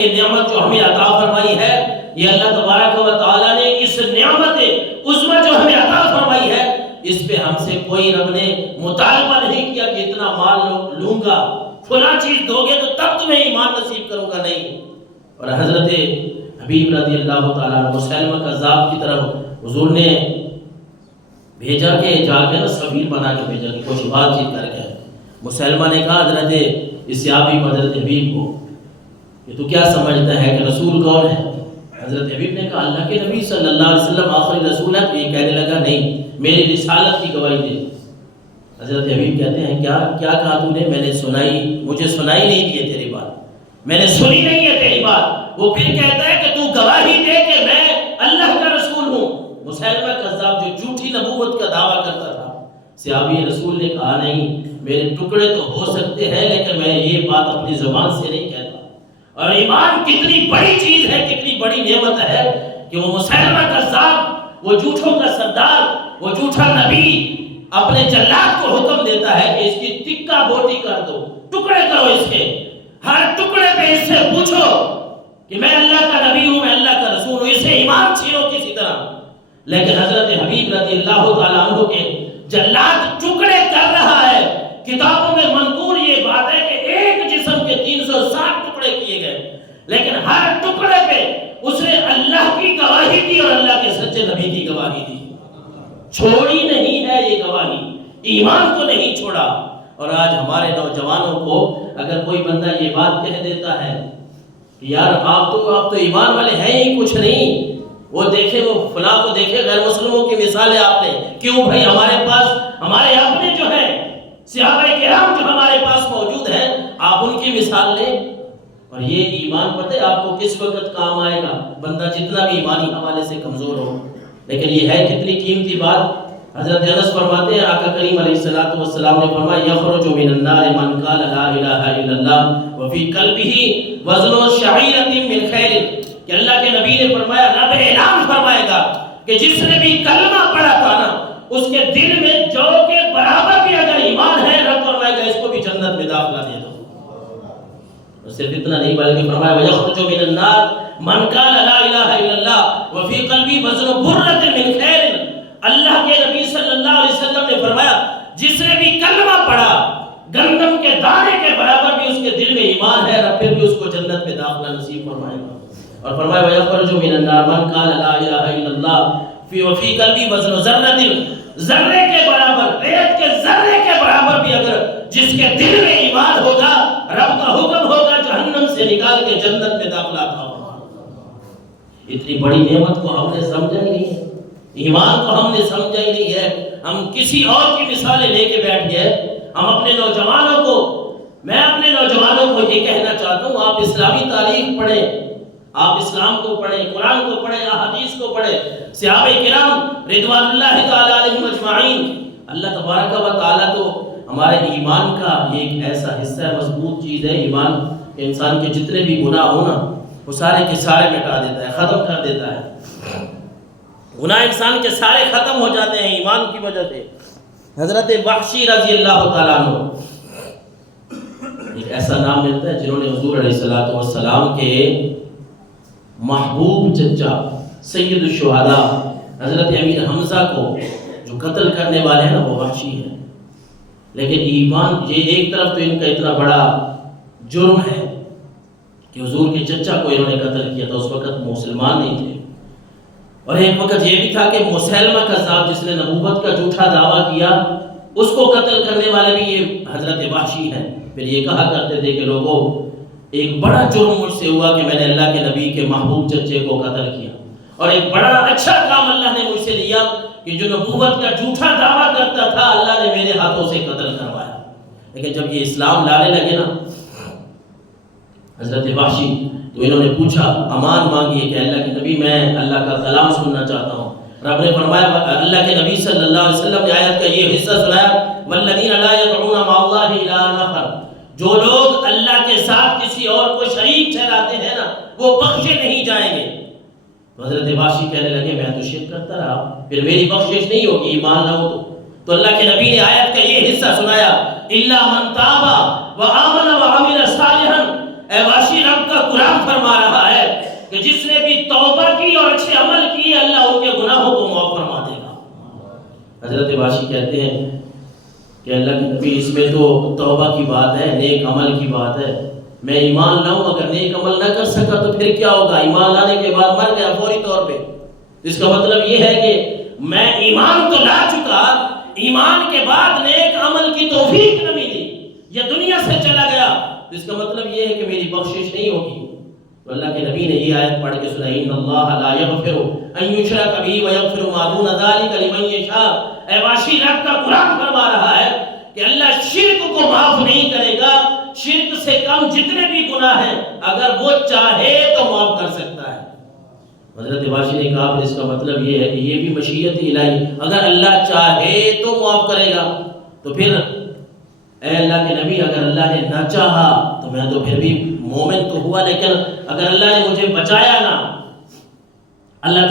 یہ نعمت جو ہمیں عطا فرمائی ہے، یہ اللہ تبارک و تعالیٰ نے اس نعمت عظمی جو ہمیں عطا فرمائی ہے، اس پہ ہم سے کوئی رب نے مطالبہ نہیں کیا کہ اتنا مال لوں گا، فلاں چیز دو گے تو تب تمہیں ایمان نصیب کروں گا، نہیں۔ اور حضرت حبیب رضی اللہ تعالیٰ مسلمہ کذاب کی طرف حضور نے بھیجا کہ جا کے نا سفیر بنا کے بھیجا کہ کچھ بات چیت کر کے۔ مسلمہ نے کہا حضرت اسیابی کو، حضرت حبیب کو کہ تو کیا سمجھتا ہے کہ رسول کون ہے؟ حضرت حبیب نے کہا اللہ کے نبی صلی اللہ علیہ وسلم آخری رسول ہے۔ یہ کہنے لگا نہیں، میری رسالت کی گواہی دے۔ حضرت حبیب کہتے ہیں کیا کہا تو نے؟ میں نے سنائی، مجھے سنائی نہیں دی ہے تیری بات، میں نے سنی نہیں ہے تیری بات۔ وہ پھر کہتا ہے کہ تو گواہی دے کہ میں اللہ کا رسول ہوں۔ مسیلمہ کذاب جو جھوٹی نبوت کا دعویٰ کرتا تھا، صحابی رسول نے کہا نہیں، میرے ٹکڑے تو ہو سکتے ہیں لیکن میں یہ بات اپنی زبان سے نہیں کہتا۔ اور ایمان کتنی بڑی چیز ہے، کتنی بڑی نعمت ہے کہ وہ مسیلمہ کذاب، وہ جھوٹوں کا سردار، وہ جھوٹا نبی اپنے جلاد کو حکم دیتا ہے کہ اس کی تکہ بوٹی کر دو، ٹکڑے کرو اس کے، ہر ٹکڑے پہ اس سے پوچھو کہ میں اللہ کا نبی ہوں، میں اللہ کا رسول ہوں، اسے ایمان چھینو کسی طرح۔ لیکن حضرت حبیب رضی اللہ تعالیٰ عنہ کے جلاد ٹکڑے کر رہا ہے۔ کتابوں میں منقول یہ بات ہے کہ ایک جسم کے 360 ٹکڑے کیے گئے، لیکن ہر ٹکڑے پہ اس نے اللہ کی گواہی دی اور اللہ کے سچے نبی کی گواہی دی، چھوڑی نہیں ہے یہ گواہی، ایمان کو نہیں چھوڑا۔ اور آج ہمارے نوجوانوں کو اگر کوئی بندہ یہ بات کہہ دیتا ہے کہ یار آپ تو ایمان والے ہیں ہی کچھ نہیں، وہ دیکھے، وہ فلاں کو دیکھے، غیر مسلموں کی مثالیں آپ نے، کیوں بھائی ہمارے پاس ہمارے اپنے جو ہیں صحابہ کرام جو ہمارے پاس موجود ہیں، آپ ان کی مثال لیں۔ اور یہ ایمان پتہ ہے آپ کو کس وقت کام آئے گا؟ بندہ جتنا بھی ایمانی حوالے سے کمزور ہو۔ لیکن یہ ہے کتنی قیمتی بات۔ حضرت انس فرماتے ہیں آقا کریم علیہ الصلوۃ والسلام نے فرمایا یخرج من النار من قال لا الہ الا اللہ وفی قلبہ وزن شعیرۃ من خیل، کہ اللہ کے نبی نے فرمایا، رب اعلان فرمائے گا کہ جس نے بھی کلمہ پڑھا تھا نا، اس کے دل میں جو کے برابر بھی اگر ایمان ہے، رب فرمائے گا اس کو بھی جنت میں داخلہ دے دو۔ صرف اتنا نہیں بلکہ فرمایا وَيَخْرُجُ مِنَ النَّارِ مَنْ قَالَ لَا إِلَٰهَ إِلَّا اللَّهُ وَفِي قَلْبِهِ وَزْنُ بُرَّةٍ مِّنْ خَيْرٍ۔ اللہ کے نبی صلی اللہ علیہ وسلم نے فرمایا جس نے بھی کلمہ پڑھا، گندم کے دانے کے برابر بھی اس کے دل میں ایمان ہے، رب پھر بھی اس کو جنت میں داخلہ نصیب فرمائے گا۔ اور فرمایا وَيَخْرُجُ مِنَ النَّارِ مَنْ قَالَ لَا إِلَٰهَ إِلَّا اللَّهُ وَفِي قَلْبِهِ وَزْنُ ذَرَّةٍ، ذرے کے برابر، ریت کے ذرے کے برابر بھی اگر جس کے دل میں ایمان ہوگا، رب کا حکم ہوگا جہنم سے نکال کے جنت میں داخلہ تھا۔ اتنی بڑی نعمت کو ہم نے سمجھا ہی نہیں ہے، ایمان کو ہم نے سمجھا ہی نہیں ہے، ہم کسی اور کی مثالیں لے کے بیٹھ گئے۔ ہم اپنے نوجوانوں کو، میں اپنے نوجوانوں کو یہ کہنا چاہتا ہوں، آپ اسلامی تاریخ پڑھیں، آپ اسلام کو پڑھیں، قرآن کو پڑھیں، احادیث کو پڑھیں، صحابہ کرام رضوان اللہ تعالیٰ علیہم اجمعین۔ اللہ تبارک و تعالیٰ تو ہمارے ایمان کا ایک ایسا حصہ ہے، مضبوط چیز ہے ایمان، کہ انسان کے جتنے بھی گناہ ہو نا، وہ سارے کے سارے مٹا دیتا ہے، ختم کر دیتا ہے۔ گناہ انسان کے سارے ختم ہو جاتے ہیں ایمان کی وجہ سے۔ حضرت وحشی رضی اللہ تعالیٰ عنہ، ایک ایسا نام ملتا ہے جنہوں نے حضور علیہ الصلوۃ والسلام کے محبوب چچا سید الشہداء حضرت امیر حمزہ کو جو قتل کرنے والے ہیں نا، وہ وحشی ہیں۔ لیکن ایمان، یہ ایک طرف تو ان کا اتنا بڑا جرم ہے کہ حضور کے چچا کو انہوں نے قتل کیا تھا، اس وقت مسلمان نہیں تھے۔ اور ایک وقت یہ بھی تھا کہ مسیلمہ کذاب جس نے نبوت کا جھوٹا دعویٰ کیا، اس کو قتل کرنے والے بھی یہ حضرت وحشی ہیں۔ پھر یہ کہا کرتے تھے کہ لوگوں، ایک بڑا جرم مجھ سے ہوا کہ میں نے اللہ کے نبی کے محبوب چچے کو قتل کیا، اور ایک بڑا اچھا کام اللہ نے مجھ سے لیا کہ جو نبوت کا جھوٹا دعویٰ کرتا تھا، اللہ نے میرے ہاتھوں سے قتل کروایا۔ لیکن جب یہ اسلام لانے لگے نا حضرت وحشی، تو انہوں نے پوچھا، امان مانگی کہ اللہ کے نبی میں اللہ کا کلام سننا چاہتا ہوں۔ رب نے فرمایا، اللہ کے نبی صلی اللہ علیہ وسلم نے آیت کا یہ حصہ سنایا، والذین لا يدعون مع اللہ الہا آخر، جو لوگ اللہ کے ساتھ کسی اور کو شریک ٹھہراتے ہیں نا، وہ بخشے نہیں جائیں گے۔ حضرت وحشی کہنے لگے میں تو شرک کرتا رہا، پھر میری بخشش نہیں ہوگی ایمان نہ ہو تو اللہ کے نبی نے آیت کا یہ حصہ سنایا، الا من تاب وآمن وعمل صالحا، اے واشی رب کا قرآن فرما رہا ہے کہ جس نے بھی توبہ کی اور اچھے عمل کیے اللہ ان کے گناہوں کو معاف فرما دے گا۔ حضرت واشی کہتے ہیں کہ اللہ کے نبی اس میں تو توبہ کی بات ہے، نیک عمل کی بات ہے، میں ایمان لاؤں اگر نیک عمل نہ کر سکا تو پھر کیا ہوگا؟ ایمان لانے کے بعد مر گیا فوری طور پہ۔ اس کا مطلب یہ ہے کہ میں ایمان تو لا چکا، ایمان کے بعد نیک عمل کی توفیق نہ ملی، یہ دنیا سے چلا گیا، تو اس کا مطلب یہ ہے کہ میری بخشش نہیں ہوگی۔ تو اللہ کے نبی نے یہ آیت پڑھ کے سنائی، ان اللہ لا یغفر ان یشرک بہ ویغفر ما دون ذلک لمن یشاء۔ اے واشی رب کا قرآن فرما رہا ہے کہ اللہ شرک کو معاف نہیں کرے گا، شرک سے کم جتنے بھی گناہ ہیں اگر وہ چاہے تو معاف کر سکتا ہے۔ حضرت واشی نے کہا پھر اس کا مطلب یہ ہے کہ یہ بھی مشیت الہی، اگر اللہ چاہے تو معاف کرے گا، تو پھر اے اللہ کے نبی اگر اللہ نے نہ چاہا تو میں تو پھر بھی مومن تو ہوا، لیکن اگر اللہ نے مجھے بچایا نہ، اللہ